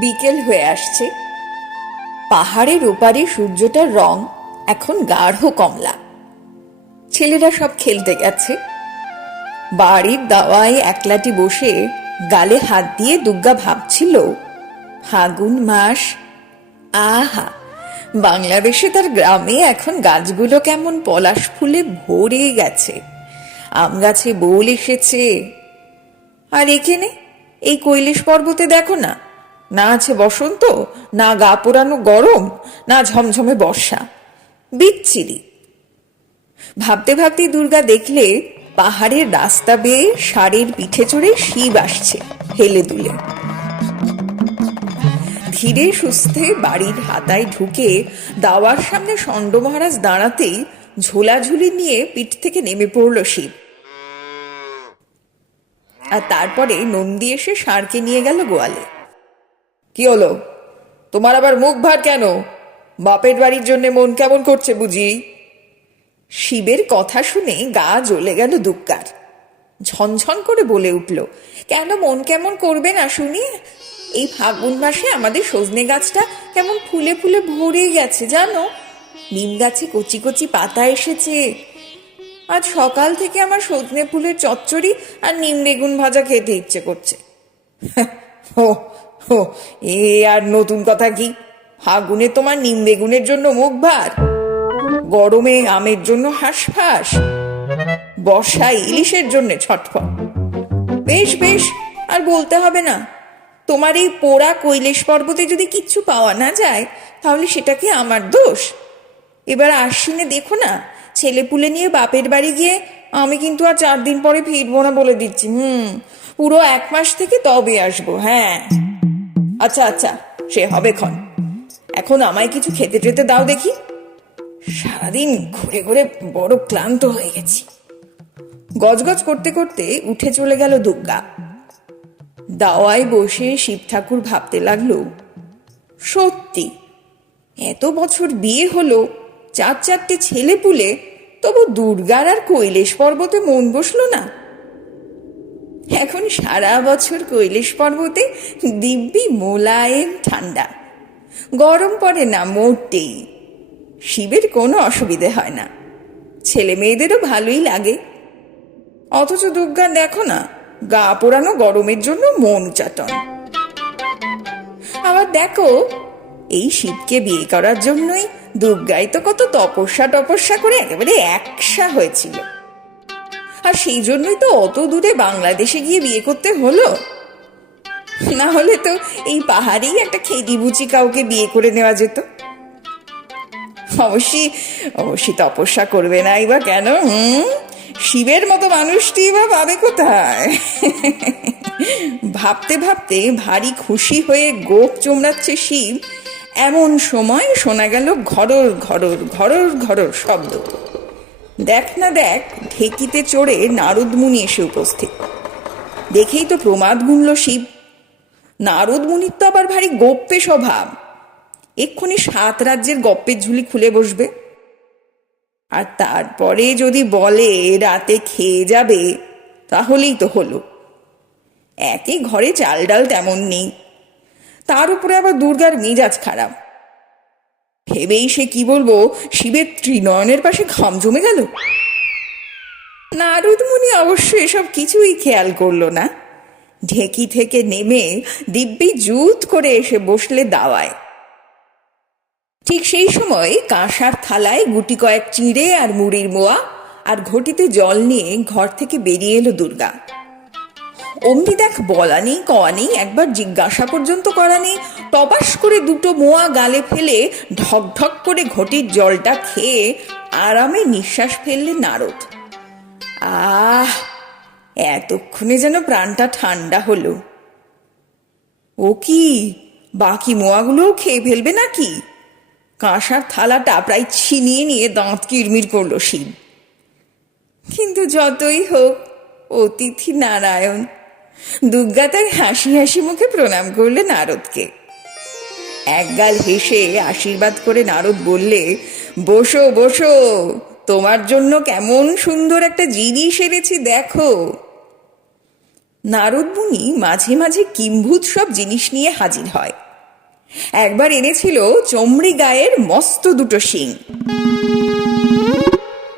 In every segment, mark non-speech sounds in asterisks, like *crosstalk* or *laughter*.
বিকেল হয়ে আসছে। পাহাড়ের ওপারে সূর্যটার রং এখন গাঢ় কমলা। ছেলেরা সব খেলতে গেছে। বাড়ির দাওয়ায় একলাটি বসে গালে হাত দিয়ে দুর্গা ভাবছিল, ফাগুন মাস, আহা! বাংলাদেশে তার গ্রামে এখন গাছগুলো কেমন পলাশ ফুলে ভরে গেছে। আম গাছে বোল এসেছে। আর এখানে এই কৈলাস পর্বতে দেখো না না আছে বসন্ত, না গা পোড়ানো গরম, না ঝমঝমে বর্ষা। বিচ্ছিরি। ভাবতে ভাবতে দুর্গা দেখলে পাহাড়ের রাস্তা বেয়ে ষাঁড়ের পিঠে চড়ে শিব আসছে হেলে দুলে। ধীরে সুস্থে বাড়ির হাতায় ঢুকে দাওয়ার সামনে ষণ্ড মহারাজ দাঁড়াতেই ঝোলাঝুলি নিয়ে পিঠ থেকে নেমে পড়ল শিব। আর তারপরে নন্দী এসে ষাঁড়কে নিয়ে গেল গোয়ালে। কি হলো? তোমার আবার মুখ ভার কেন? বাপের বাড়ির জন্য মন কেমন করছে বুঝি? শিবের কথা শুনে গা জ্বলে গেল দুঃখার ঝনঝন করে বলে উঠল, কেন মন কেমন করবে না শুনি? এই ফাগুন মাসে আমাদের সজনে গাছটা কেমন ফুলে ফুলে ভরে গেছে, জানো? নিম গাছে কচি কচি পাতা এসেছে। আজ সকাল থেকে আমার সজনে ফুলের চচ্চড়ি আর নিম বেগুন ভাজা খেতে ইচ্ছে করছে। *laughs* ও এ আর নতুন কথা কি? ফাগুনে তোমার নিম বেগুনের জন্য মুখ ভার। গরমে আমের জন্য হাঁসফাঁস। বর্ষায় ইলিশের জন্য ছটফট। বেশ বেশ, আর বলতে হবে না। তোমার এই পোড়া কৈলেশ পর্বতে যদি কিচ্ছু পাওয়া না যায়, তাহলে সেটা কি আমার দোষ? এবার আশ্বিনে দেখো না ছেলে পুলে নিয়ে বাপের বাড়ি গিয়ে আমি কিন্তু আর চার দিন পরে ফিরবো না বলে দিচ্ছি। হুম, পুরো এক মাস থেকে তবে আসব হ্যাঁ। আচ্ছা আচ্ছা সে হবে ক্ষণ। এখন আমায় কিছু খেতে টেতে দাও দেখি। সারাদিন ঘুরে ঘুরে বড় ক্লান্ত হয়ে গেছি। গজগজ করতে করতে উঠে চলে গেল দুর্গা। দাওয়ায় বসে শিব ঠাকুর ভাবতে লাগল, সত্যি, এত বছর বিয়ে হলো, চার চারটে ছেলে পুলে, তবু দুর্গার আর কৈলেশ পর্বতে মন বসল না? এখন সারা বছর কৈলেশ পর্বতে দিব্যি মোলায়েম ঠান্ডা। গরম পড়ে না মোটেই। শিবের কোনো অসুবিধে হয় না। ছেলে মেয়েদেরও ভালোই লাগে। অথচ দুর্গা দেখো না, গা পোড়ানো গরমের জন্য মন চাটন আবার দেখো, এই শিবকে বিয়ে করার জন্যই দুর্গাই তো কত তপস্যা টপস্যা করে একেবারে একসা হয়েছিল। আর সেই জন্যই তো অত দূরে বাংলাদেশে গিয়ে বিয়ে করতে হলো। না হলে তো এই পাহাড়েই একটা খেদি বুচি কাউকে বিয়ে করে নেওয়া যেত। অবশ্যই অবশ্যই তপস্যা করবে না বা কেন? হুম? শিবের মতো মানুষটি বা পাবে কোথায়? ভাবতে ভাবতে ভারী খুশি হয়ে গোপ চমড়াচ্ছে শিব। এমন সময় শোনা গেল ঘরর ঘরর ঘরর ঘরর শব্দ। দেখ না দেখ, ঢেকিতে চড়ে নারদ মুনি এসে উপস্থিত। দেখেই তো প্রমাদ গুনল শিব। নারদ মুনির তো আবার ভারী গোপ্পে স্বভাব। এক্ষুনি সাত রাজ্যের গপ্পের ঝুলি খুলে বসবে। আর তারপরে যদি বলে রাতে খেয়ে যাবে, তাহলেই তো হলো। একই ঘরে চাল ডাল তেমন নেই। তার উপরে আবার দুর্গার মেজাজ খারাপ। ভেবেই সে কি বলব, শিবের ত্রিনয়নের পাশে ঘাম জমে গেল। নারদ মুনি অবশ্য এসব কিছুই খেয়াল করল না। ঢেকি থেকে নেমে দিব্যি জুত করে এসে বসলে দাওয়ায়। ঠিক সেই সময় কাঁসার থালায় গুটি কয়েক চিঁড়ে আর মুড়ির মোয়া আর ঘটিতে জল নিয়ে ঘর থেকে বেরিয়ে এলো দুর্গা। অমনি দেখ বলা নেই, কওয়া নেই, একবার জিজ্ঞাসা পর্যন্ত করা নেই। টপাস করে দুটো মোয়া গালে ফেলে ঢক ঢক করে ঘটির জলটা খেয়ে আরামে নিঃশ্বাস ফেললে নারদ। আহ, এতক্ষণে যেন প্রাণটা ঠান্ডা হলো। ও কি, বাকি মোয়াগুলোও খেয়ে ফেলবে নাকি? কাঁসার থালাটা প্রায় ছিনিয়ে নিয়ে দাঁত কিরমির করল শিব। কিন্তু যতই হোক, অতিথি নারায়ণ দুর্গা তাই হাসি হাসি মুখে প্রণাম করলে নারদকে। একগাল হেসে আশীর্বাদ করে নারদ বললে, বসো বসো, তোমার জন্য কেমন সুন্দর একটা জিনিস এনেছি দেখো। নারদ মুনি মাঝে মাঝে কিম্ভূত সব জিনিস নিয়ে হাজির হয়। একবার এনেছিল চমড়ি গায়ের মস্ত দুটো শিং।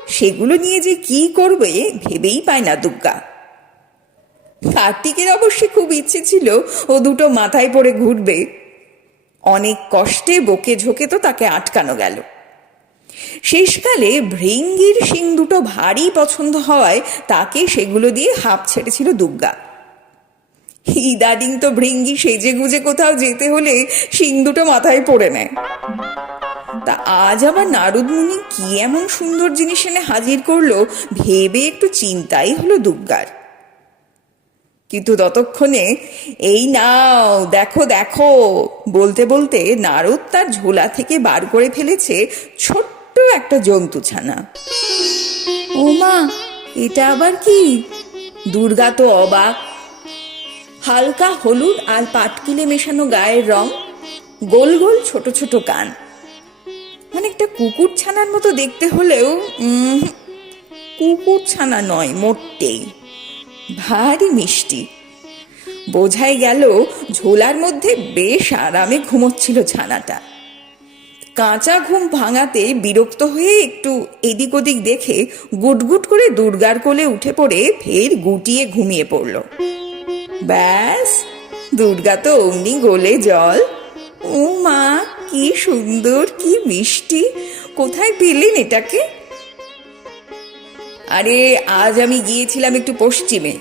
সেগুলো নিয়ে যে কি করবে ভেবেই পায় না দুর্গা। কার্তিকের অবশ্যই খুব ইচ্ছে ছিল ও দুটো মাথায় পড়ে ঘুরবে। অনেক কষ্টে বকে ঝোঁকে তো তাকে আটকানো গেল। শেষকালে ভৃঙ্গির শিং দুটো ভারী পছন্দ হওয়ায় তাকে সেগুলো দিয়ে হাঁপ ছেড়েছিল দুর্গা। ইদানিং তো ভৃঙ্গি সেজে গুজে কোথাও যেতে হলে শিং দুটো মাথায় পড়ে নেয়। তা আজ আবার নারদ মুনি কি এমন সুন্দর জিনিস এনে হাজির করল, ভেবে একটু চিন্তাই হলো দুর্গার। কিন্তু ততক্ষণে, এই নাও, দেখো দেখো। বলতে বলতে নারদ তার ঝোলা থেকে বার করে ফেলেছে ছোট্ট একটা জন্তু ছানা ও মা, এটা আবার কি? দুর্গা তো অবাক। হালকা হলুদ আর পাটকিলে মেশানো গায়ের রং, গোল গোল ছোট ছোট কান। অনেকটা কুকুর ছানার মতো দেখতে হলেও কুকুর ছানা নয়, মোটেই। ভারী মিষ্টি। বোঝাই গেল ঝোলার মধ্যে বেশ আরামে ঘুমোচ্ছিল ছানাটা। কাঁচা ঘুম ভাঙাতে বিরক্ত হয়ে একটু এদিক ওদিক দেখে গুটগুট করে দুর্গার কোলে উঠে পড়ে ফের গুটিয়ে ঘুমিয়ে পড়ল। ব্যাস, দুর্গা তো অমনি গোলে জল। ও মা কি সুন্দর, কি মিষ্টি। কোথায় পেলেন এটাকে? আরে, আজ আমি গিয়েছিলাম একটু পশ্চিমে,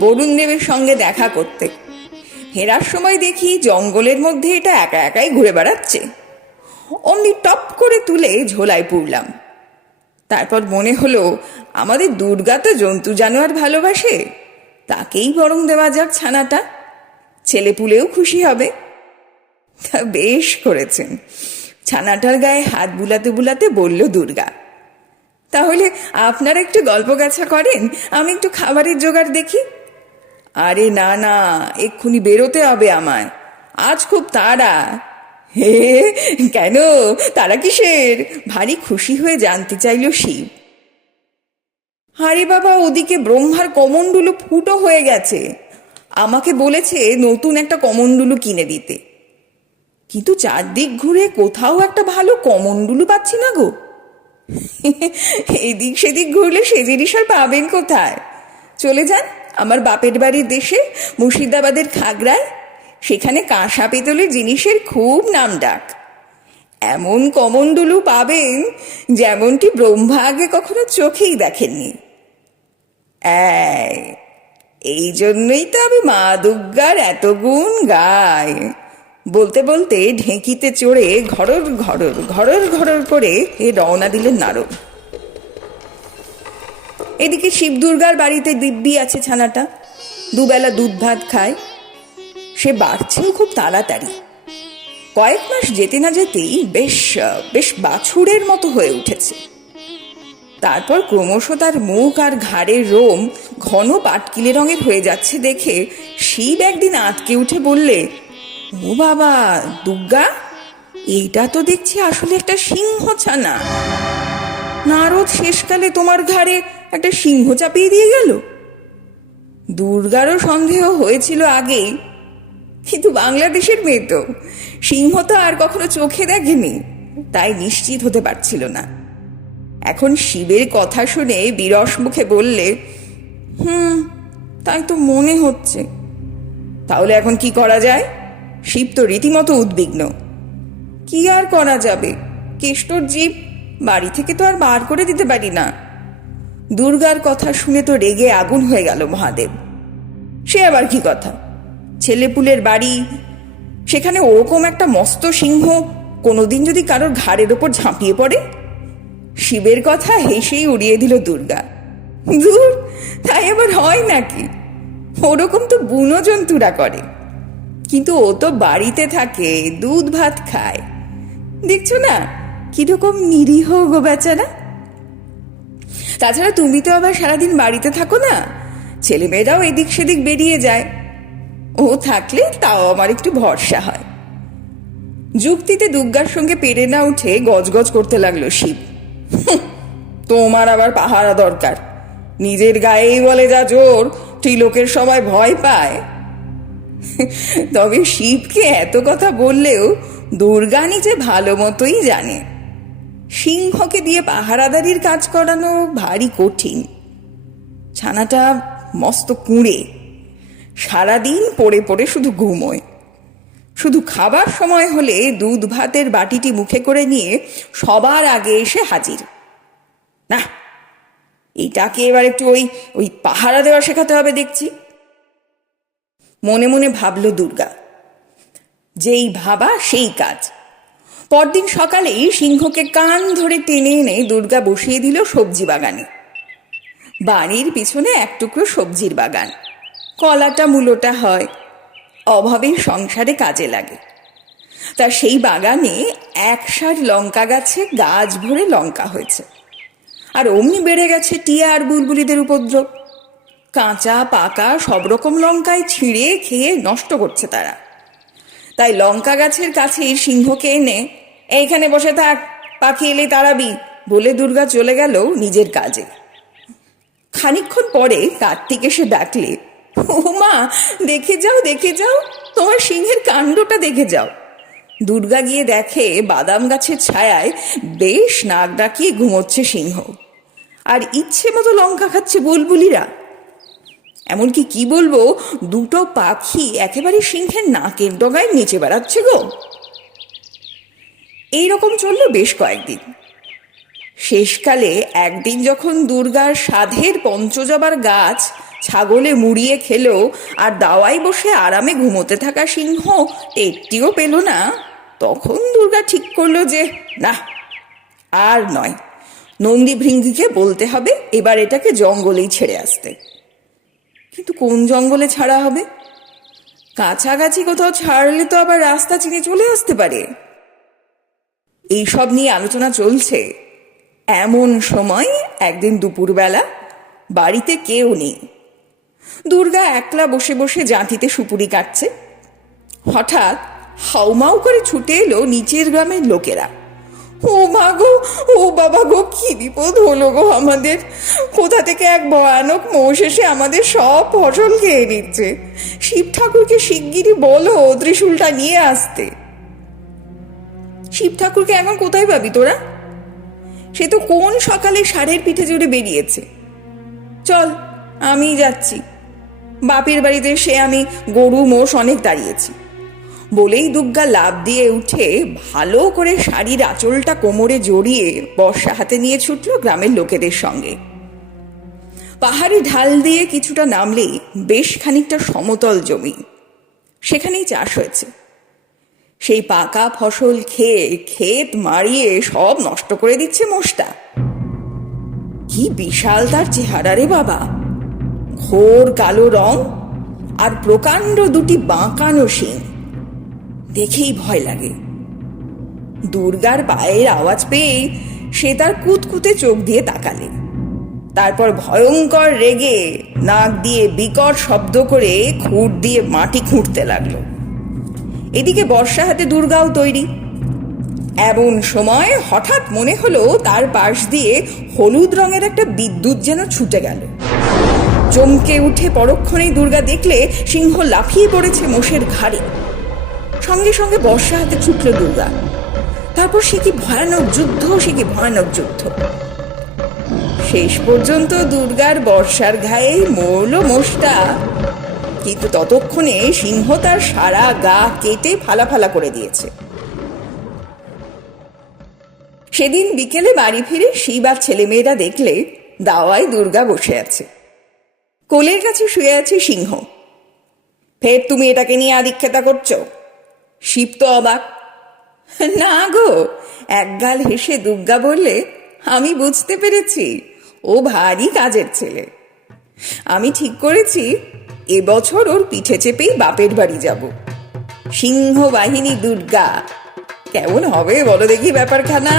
বরুণ দেবের সঙ্গে দেখা করতে। ফেরার সময় দেখি জঙ্গলের মধ্যে এটা একা একাই ঘুরে বেড়াচ্ছে। অমনি টপ করে তুলে ঝোলায় পুরলাম তারপর মনে হলো, আমাদের দুর্গা তো জন্তু জানোয়ার ভালোবাসে, তাকেই বরং দেওয়া যাক ছানাটা, ছেলে পুলেও খুশি হবে। তা বেশ করেছেন। ছানাটার গায়ে হাত বুলাতে বুলাতে বলল দুর্গা তাহলে আপনারা একটু গল্প গাছা করেন। আমি একটু খাবারের জোগাড় দেখি। আরে না না, এক্ষুনি বেরোতে হবে আমায়। আজ খুব তাড়া। হে, কেন? তারা কিসের? ভারী খুশি হয়ে জানতে চাইল শিব। আরে বাবা, ওদিকে ব্রহ্মার কমণ্ডলু ফুটো হয়ে গেছে। আমাকে বলেছে নতুন একটা কমণ্ডলু কিনে দিতে। কিন্তু চারদিক ঘুরে কোথাও একটা ভালো কমণ্ডলু পাচ্ছি না গো। *laughs* এদিক সেদিক ঘুরলে সে জিনিস আর পাবেন কোথায়? চলে যান আমার বাপের বাড়ির দেশে মুর্শিদাবাদের খাগড়ায়। সেখানে কাঁসা পেতলের জিনিসের খুব নাম ডাক। এমন কমণ্ডলু পাবেন যেমনটি ব্রহ্মা আগে কখনো চোখেই দেখেননি। এই, জন্যই তো আমি মা দুর্গার এত গুণ গাই। বলতে বলতে ঢেঁকিতে চড়ে ঘরর ঘরর ঘরর ঘরর করে এ রওনা দিলেন নারদ। এদিকে শিব দুর্গার বাড়িতে দিব্যি আছে ছানাটা। দুবেলা দুধ ভাত খায়। সে বাড়ছেও খুব তাড়াতাড়ি। কয়েক মাস যেতে না যেতেই বেশ বেশ বাছুরের মতো হয়ে উঠেছে। তারপর ক্রমশ তার মুখ আর ঘাড়ের রোম ঘন পাটকিলে রঙের হয়ে যাচ্ছে দেখে শিব একদিন আটকে উঠে বললে ও বাবা, দুর্গা? এইটা তো দেখছি আসলে একটা সিংহ ছানা নারদ শেষকালে তোমার ঘাড়ে একটা সিংহ চাপিয়ে দিয়ে গেল। দুর্গারও সন্দেহ হয়েছিল আগেই, কিন্তু বাংলাদেশের মেয়ে তো। সিংহ তো আর কখনো চোখে দেখেনি, তাই নিশ্চিত হতে পারছিল না। এখন শিবের কথা শুনে বিরস মুখে বললে, হুম, তাই তো মনে হচ্ছে। তাহলে এখন কি করা যায়? শিব তো রীতিমতো উদ্বিগ্ন। কি আর করা যাবে? কেষ্টর জীব বাড়ি থেকে তো আর বার করে দিতে পারি না। দুর্গার কথা শুনে তো রেগে আগুন হয়ে গেল মহাদেব। সে আবার কি কথা? ছেলেপুলের বাড়ি, সেখানে ওরকম একটা মস্ত সিংহ কোনোদিন যদি কারোর ঘাড়ের ওপর ঝাঁপিয়ে পড়ে? শিবের কথা হেসেই উড়িয়ে দিল দুর্গা। দূর, তাই আবার হয় নাকি? ওরকম তো বুনো জন্তুরা করে। কিন্তু ও তো বাড়িতে থাকে, দুধ ভাত খায়। দেখছ না, কীরকম নিরীহ গো বেচারা। তাছাড়া তুমি তো আবার সারাদিন বাড়িতে থাকো না, ছেলেমেয়েরাও এদিক সেদিক বেরিয়ে যায়। ও থাকলে তাও আমার একটু ভরসা হয়। যুক্তিতে দুর্গার সঙ্গে পেরে না উঠে গজগজ করতে লাগল শিব। তোমার আবার পাহারা দরকার। নিজের গায়েই বলে যা জোর, ত্রিলোকের সবাই ভয় পায়। *laughs* তবে শিবকে এত কথা বললেও দুর্গা নিজে ভালো মতোই জানে। সিংহকে দিয়ে পাহারাদারির কাজ করানো ভারী কঠিন। ছানাটা মস্ত কুঁড়ে। সারাদিন পড়ে পড়ে শুধু ঘুমোয়। শুধু খাবার সময় হলে দুধ ভাতের বাটিটি মুখে করে নিয়ে সবার আগে এসে হাজির। না এটাকে এবার একটু ওই ওই পাহারা দেওয়া শেখাতে হবে দেখছি। মনে মনে ভাবল দুর্গা। যেই ভাবা সেই কাজ। পরদিন সকালেই সিংহকে কান ধরে টেনে এনে দুর্গা বসিয়ে দিল সবজি বাগানে। বাড়ির পিছনে এক টুকরো সবজির বাগান। কলাটা, মূলোটা হয়। অভাবের সংসারে কাজে লাগে। তা সেই বাগানে এক সার লঙ্কা গাছে গাছ ভরে লঙ্কা হয়েছে। আর অমনি বেড়ে গেছে টিয়া আর বুলবুলিদের উপদ্রব। কাঁচা, পাকা, সব রকম লঙ্কায় ছিঁড়ে খেয়ে নষ্ট করছে তারা। তাই লঙ্কা গাছের কাছে সিংহকে এনে, এইখানে বসে থাক, পাখি এলে তাড়াবি, বলে দুর্গা চলে গেল নিজের কাজে। খানিকক্ষণ পরে কার্তিক এসে ডাকলে ও মা দেখে যাও দেখে যাও, তোমার সিংহের কাণ্ডটা দেখে যাও। দুর্গা গিয়ে দেখে বাদাম গাছের ছায়ায় বেশ নাক ডাকিয়ে ঘুমোচ্ছে সিংহ। আর ইচ্ছে মতো লঙ্কা খাচ্ছে বুলবুলিরা। এমনকি কি বলব, দুটো পাখি একেবারে সিংহের নাকের ডগায় নেচে বেড়াচ্ছে গো। এইরকম চলল বেশ কয়েকদিন। শেষকালে একদিন যখন দুর্গার সাধের পঞ্চজবার গাছ ছাগলে মুড়িয়ে খেলো আর দাওয়ায় বসে আরামে ঘুমোতে থাকা সিংহ টেরটিও পেল না, তখন দুর্গা ঠিক করল যে, না, আর নয়। নন্দী ভৃঙ্গিকে বলতে হবে, এবার এটাকে জঙ্গলেই ছেড়ে আসতে। কিন্তু কোন জঙ্গলে ছাড়া হবে? কাছাকাছি কোথাও ছাড়লে তো আবার রাস্তা চিনে চলে আসতে পারে। এইসব নিয়ে আলোচনা চলছে। এমন সময় একদিন দুপুরবেলা বাড়িতে কেউ নেই। দুর্গা একলা বসে বসে জাঁতিতে সুপুরি কাটছে। হঠাৎ হাউমাউ করে ছুটে এলো নিচের গ্রামের লোকেরা। ও মা গো, ও বাবা গো, কি বিপদ হলো গো আমাদের। কোথা থেকে এক ভয়ানক মোষ এসে আমাদের সব ফসল খেয়ে নিচ্ছে? শিব ঠাকুরকে শিগগিরই বলো ত্রিশূলটা নিয়ে আসতে। শিব ঠাকুরকে এখন কোথায় পাবি তোরা? সে তো কোন সকালে ষাঁড়ের পিঠে জুড়ে বেরিয়েছে। চল আমি যাচ্ছি। বাপের বাড়িতে সে আমি গরু, মোষ অনেক দাঁড়িয়েছি। বলেই দুগ্গা লাভ দিয়ে উঠে ভালো করে শাড়ির আঁচলটা কোমরে জড়িয়ে বর্ষা হাতে নিয়ে ছুটল গ্রামের লোকেদের সঙ্গে। পাহাড়ি ঢাল দিয়ে কিছুটা নামলেই বেশ খানিকটা সমতল জমি। সেখানেই চাষ হয়েছে। সেই পাকা ফসল খেয়ে ক্ষেত মারিয়ে সব নষ্ট করে দিচ্ছে মোষটা। কি বিশাল তার চেহারা রে বাবা। ঘোর কালো রং আর প্রকাণ্ড দুটি বাঁকানো শিং। দেখেই ভয় লাগে। দুর্গার পায়ের আওয়াজ পেয়ে সে তার কুতকুতে চোখ দিয়ে তাকালে। তারপর ভয়ঙ্কর রেগে নাক দিয়ে বিকট শব্দ করে খুঁট দিয়ে মাটি খুঁড়তে লাগল। এদিকে বর্ষা হাতে দুর্গাও তৈরি। এমন সময় হঠাৎ মনে হলো তার পাশ দিয়ে হলুদ রঙের একটা বিদ্যুৎ যেন ছুটে গেল। চমকে উঠে পরক্ষণেই দুর্গা দেখলে সিংহ লাফিয়ে পড়েছে মোষের ঘাড়ে। সঙ্গে সঙ্গে বর্ষা হাতে ছুটল দুর্গা। তারপর সে কি ভয়ানক যুদ্ধ, সে কি ভয়ানক যুদ্ধ? শেষ পর্যন্ত দুর্গার বর্ষার ঘায়ে মরল মোষটা। কিন্তু ততক্ষণে সিংহ তার সারা গা কেটে ফালা ফালা করে দিয়েছে। সেদিন বিকেলে বাড়ি ফিরে শিব আর ছেলেমেয়েরা দেখলে দাওয়ায় দুর্গা বসে আছে। কোলের কাছে শুয়ে আছে সিংহ। ফের তুমি এটাকে নিয়ে আদিক্ষেতা করছ? শিব তো অবাক। না গো একগাল হেসে দুর্গা বললে, আমি বুঝতে পেরেছি, ও ভারী কাজের ছেলে। আমি ঠিক করেছি এবছর ওর পিঠে চেপেই বাপের বাড়ি যাব। সিংহ বাহিনী দুর্গা, কেমন হবে বলো দেখি ব্যাপারখানা?